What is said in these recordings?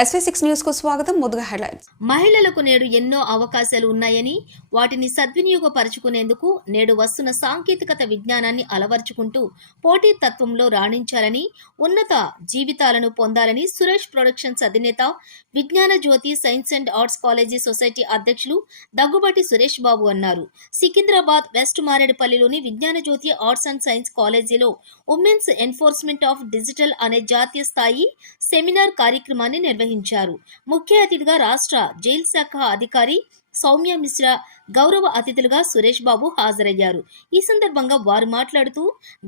SV6 news కు స్వాగతం. ముందుగా హెడ్లైన్స్. మహిళలకు నేడు ఎన్నో అవకాశాలు ఉన్నాయని, వాటిని సద్వినియోగపరుచుకునేందుకు నేడు వస్తున్న సాంకేతికత విజ్ఞానాన్ని అలవర్చుకుంటూ పోటీ తత్వంలో రాణించాలని, ఉన్నత జీవితాలను పొందాలని సురేష్ ప్రొడక్షన్స్ అధినేత, Vignana Jyothi science and arts college society అధ్యక్షులు దగ్గుబాటి సురేష్ బాబు అన్నారు. సికింద్రాబాద్ వెస్ట్ మారేడుపల్లిలోని Vignana Jyothi arts and science కాలేజీలో ఉమెన్స్ ఎన్ఫోర్స్మెంట్ ఆఫ్ డిజిటల్ అనే జాతీయ స్థాయి సెమినార్ కార్యక్రమాన్ని నిర్వహించారు. ముఖ్య అతిథిగా రాష్ట్ర జైల్ శాఖ అధికారి సౌమ్య మిశ్రా, గౌరవ అతిథులుగా సురేష్ బాబు హాజరయ్యారు. ఈ సందర్భంగా వారు మాట్లాడుతూ,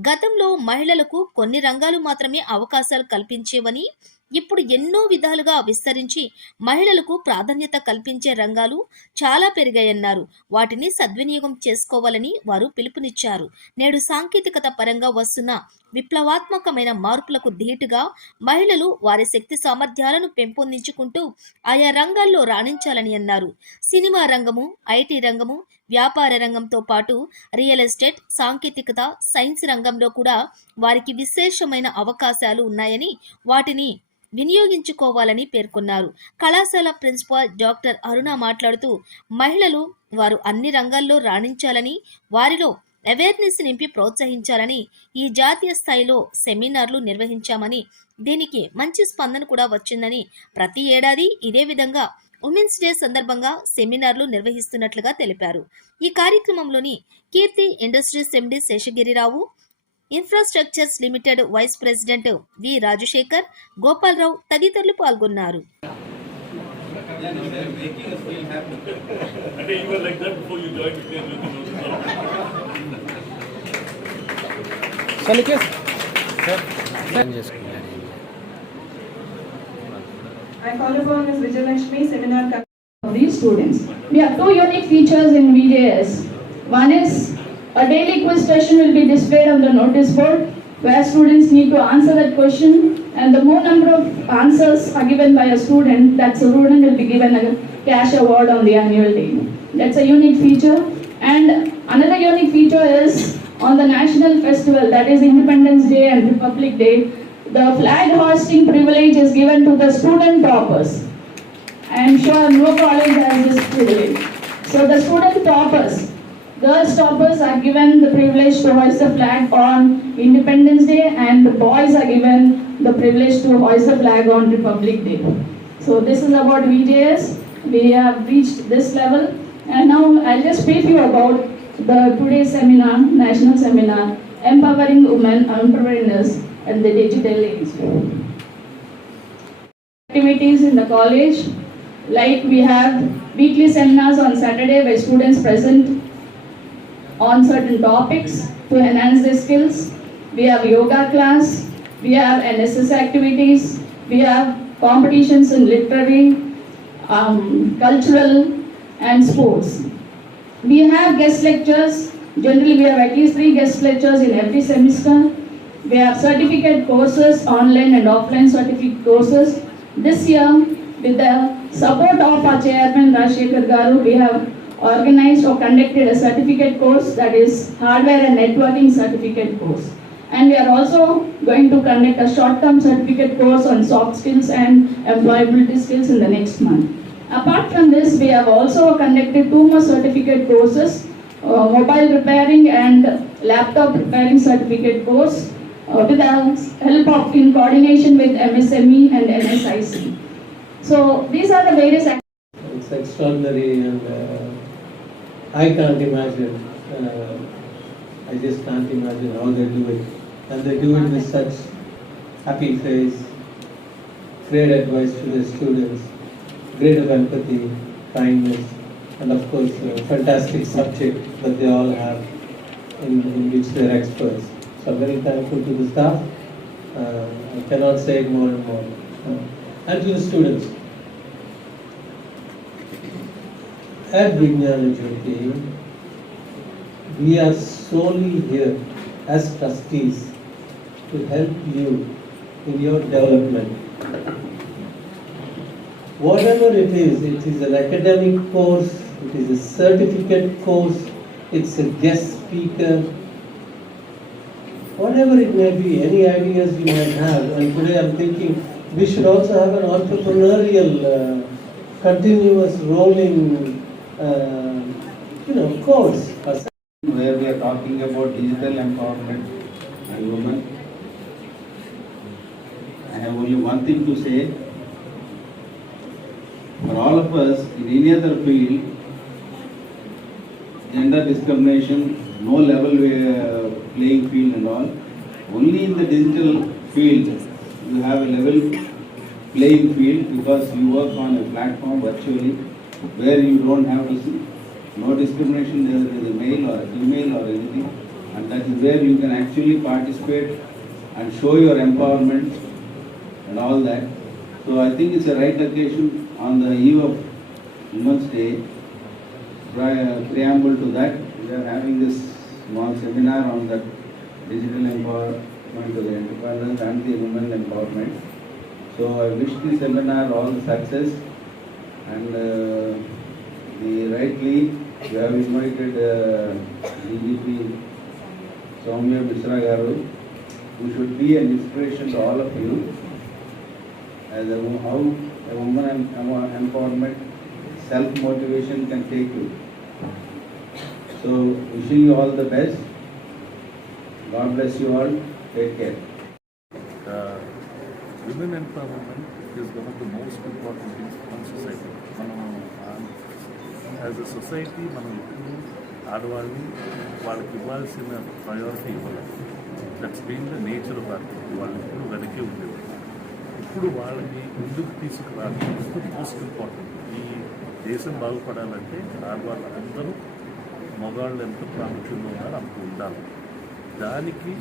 గతంలో మహిళలకు కొన్ని రంగాలు మాత్రమే అవకాశాలు కల్పించేవని, ఇప్పుడు ఎన్నో విధాలుగా విస్తరించి మహిళలకు ప్రాధాన్యత కల్పించే రంగాలు చాలా పెరిగాయన్నారు. వాటిని సద్వినియోగం చేసుకోవాలని వారు పిలుపునిచ్చారు. నేడు సాంకేతికత పరంగా వస్తున్న విప్లవాత్మకమైన మార్పులకు ధీటుగా మహిళలు వారి శక్తి సామర్థ్యాలను పెంపొందించుకుంటూ ఆయా రంగాల్లో రాణించాలని అన్నారు. సినిమా రంగము, ఐటీ రంగము, వ్యాపార రంగంతో పాటు రియల్ ఎస్టేట్, సాంకేతికత, సైన్స్ రంగంలో కూడా వారికి విశేషమైన అవకాశాలు ఉన్నాయని, వాటిని వినియోగించుకోవాలని పేర్కొన్నారు. కళాశాల ప్రిన్సిపాల్ డాక్టర్ అరుణ మాట్లాడుతూ, మహిళలు వారు అన్ని రంగాల్లో రాణించాలని, వారిలో అవేర్నెస్ నింపి ప్రోత్సహించాలని ఈ జాతీయ స్థాయిలో సెమినార్లు నిర్వహించామని, దీనికి మంచి స్పందన కూడా వచ్చిందని, ప్రతి ఏడాది ఇదే విధంగా ఉమెన్స్ డే సందర్భంగా సెమినార్లు నిర్వహిస్తున్నట్లుగా తెలిపారు. ఈ కార్యక్రమంలోని Keerthi industries MD Seshagirirao, infrastructures limited vice president V Rajasekhar, Gopalarao తదితరులు పాల్గొన్నారు. I call upon Ms. Vijayalakshmi, seminar of these students. We have two unique features in VJS. One is a daily quiz session will be displayed on the notice board where students need to answer that question, and the more number of answers are given by a student, that student will be given a cash award on the annual day. That's a unique feature. And another unique feature is on the national festival, that is Independence Day and Republic Day, the flag hoisting privilege is given to the student toppers. I am sure no college has this privilege. So the student toppers, girls toppers are given the privilege to hoist the flag on Independence Day, and the boys are given the privilege to hoist the flag on Republic Day. So this is about VJS. We have reached this level, and now I'll just brief you about the today's seminar, national seminar, empowering women entrepreneurs and the digital age. Activities in the college, like we have weekly seminars on Saturday where students present on certain topics to enhance their skills. We have yoga class, we have NSS activities, we have competitions in literary, cultural and sports. We have guest lectures. Generally we have at least 3 guest lectures in every semester. We have certificate courses, online and offline certificate courses. This year, with the support of our chairman Rajshekar Garu, we have organized or conducted a certificate course, that is hardware and networking certificate course. And we are also going to conduct a short-term certificate course on soft skills and employability skills in the next month. Apart from this, we have also conducted 2 more certificate courses, mobile repairing and laptop repairing certificate course, with the help of in coordination with MSME and NSIC. So these are the various activities. It's extraordinary, and I can't imagine. I just can't imagine how they do it, and they do it with such happy face, great advice to the students, great of empathy, kindness, and of course a fantastic subject that they all have in which they are experts. So I'm very thankful to the staff. I cannot say it more and more. And to the students. At Vijnana Jyoti, we are solely here as trustees to help you in your development. Whatever it is an academic course, it is a certificate course, it's a guest speaker, whatever it may be, any ideas you might have. And today I'm thinking we should also have an entrepreneurial, continuous rolling, course. Where we are talking about digital empowerment and women. I have only one thing to say. For all of us, in any other field, gender discrimination, no level playing field and all. Only in the digital field, you have a level playing field because you work on a platform virtually where you don't have to see. No discrimination, there is a male or a female or anything, and that is where you can actually participate and show your empowerment and all that. So I think it's a right occasion on the eve of Women's Day. Preamble to that, we are having this small seminar on that digital empowerment to the entrepreneurs and the women empowerment. So I wish the seminar all the success, and the right lead, we have invited DGP Soumya Mishra Garu, who should be an inspiration to all of you as how a woman empowerment, self-motivation can take you. So wishing you all the best. God bless you all. Take care. Women empowerment is one of the most important things in society. As a society మనం ఎప్పుడు ఆడవాళ్ళని వాళ్ళకి ఇవ్వాల్సిన priority ఇవ్వాలి. That's been the nature of art. వాళ్ళు ఎప్పుడు వెనకే ఉండేవాళ్ళు. ఇప్పుడు వాళ్ళని ముందుకు తీసుకురావడం మోస్ట్ ఇంపార్టెంట్. ఈ దేశం బాగుపడాలంటే ఆడవాళ్ళందరూ మగవాళ్ళు ఎంత ప్రాముఖ్యంగా ఉన్నారో అంత ఉండాలి. దానికి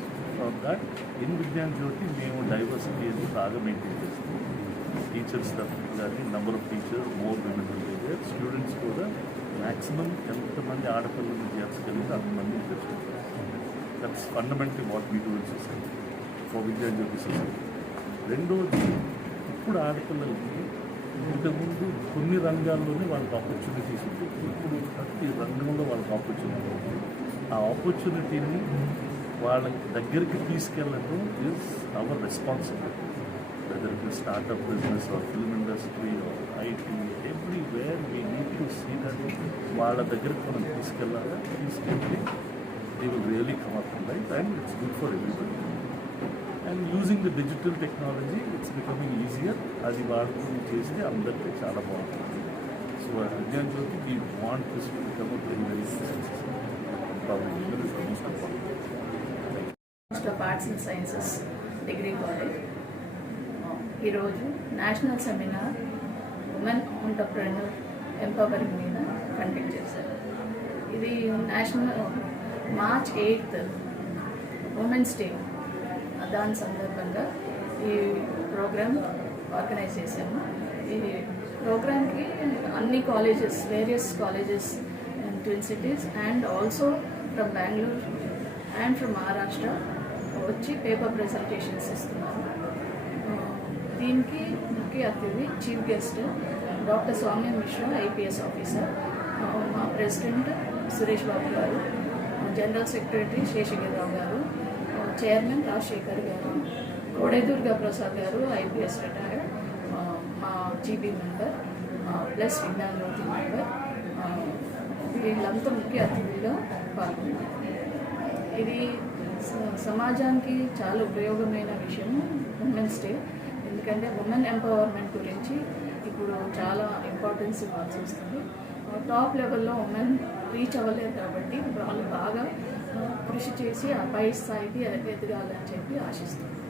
దట్ ఇన్ విజ్ఞాన్ జ్యోతి మేము డైవర్సిటీ అనేది బాగా మెయింటైన్ చేస్తాం. టీచర్స్ తరఫున కానీ number of teachers more women ఉండేది. స్టూడెంట్స్ కూడా మ్యాక్సిమం ఎంతమంది ఆడపిల్లలు చేర్చగలిగితే అంతమంది తెచ్చుకుంటారు. That's fundamentally what we do in society for Vignan Jyothi society. రెండోది, ఇప్పుడు ఆడపిల్లలకి ఇంతకుముందు కొన్ని రంగాల్లోనే వాళ్ళకి ఆపర్చునిటీస్ ఉంటాయి. ఇప్పుడు ప్రతి రంగంలో వాళ్ళకి ఆపర్చునిటీ ఉంది. ఆ ఆపర్చునిటీని వాళ్ళ దగ్గరికి తీసుకెళ్ళడం is our responsibility. whether it is startup business or film industry or IT, everywhere we need to see that వాళ్ళ దగ్గరికి మనం తీసుకెళ్ళాలి. తీసుకెళ్ళి they will really come up with life and it's good for everybody. And using the digital technology, it's becoming easier. అది వాడుకుని చేస్తే అందరికీ చాలా బాగుంటుంది. So Vigyaan Jyoti, we want this to become a very, very successful. Probably even is the most important. of Arts and Sciences degree college ఈరోజు national seminar women entrepreneur empowering మీద conduct చేశారు. ఇది national March 8th women's day, దాని సందర్భంగా ఈ programme organise చేశాము. ఈ ప్రోగ్రామ్కి అన్ని colleges, various colleges in twin cities and also from Bengaluru and from Maharashtra వచ్చి పేపర్ ప్రెజెంటేషన్స్ ఇస్తున్నారు. దీనికి ముఖ్య అతిథి chief guest doctor Soumya Mishra, IPS officer, మా ప్రెసిడెంట్ సురేష్ బాబు గారు, జనరల్ సెక్రటరీ శేషగిరిరావు గారు, చైర్మన్ రాజశేఖర్ గారు, కోడే దుర్గా ప్రసాద్ గారు, ఐపీఎస్ రిటైర్డ్, మా జీబీ మెంబర్ ప్లస్ విజ్ఞాన్ జ్యోతి మెంబర్, వీళ్ళంతా ముఖ్య అతిథిగా పాల్గొన్నారు. ఇది సమాజానికి చాలా ఉపయోగమైన విషయం ఉమెన్స్ డే. ఎందుకంటే ఉమెన్ ఎంపవర్మెంట్ గురించి ఇప్పుడు చాలా ఇంపార్టెన్స్ ఇవ్వాల్సి వస్తుంది. టాప్ లెవెల్లో ఉమెన్ రీచ్ అవ్వలేదు కాబట్టి వాళ్ళు బాగా కృషి చేసి ఆ పై స్థాయికి ఎదగాలని చెప్పి ఆశిస్తుంది.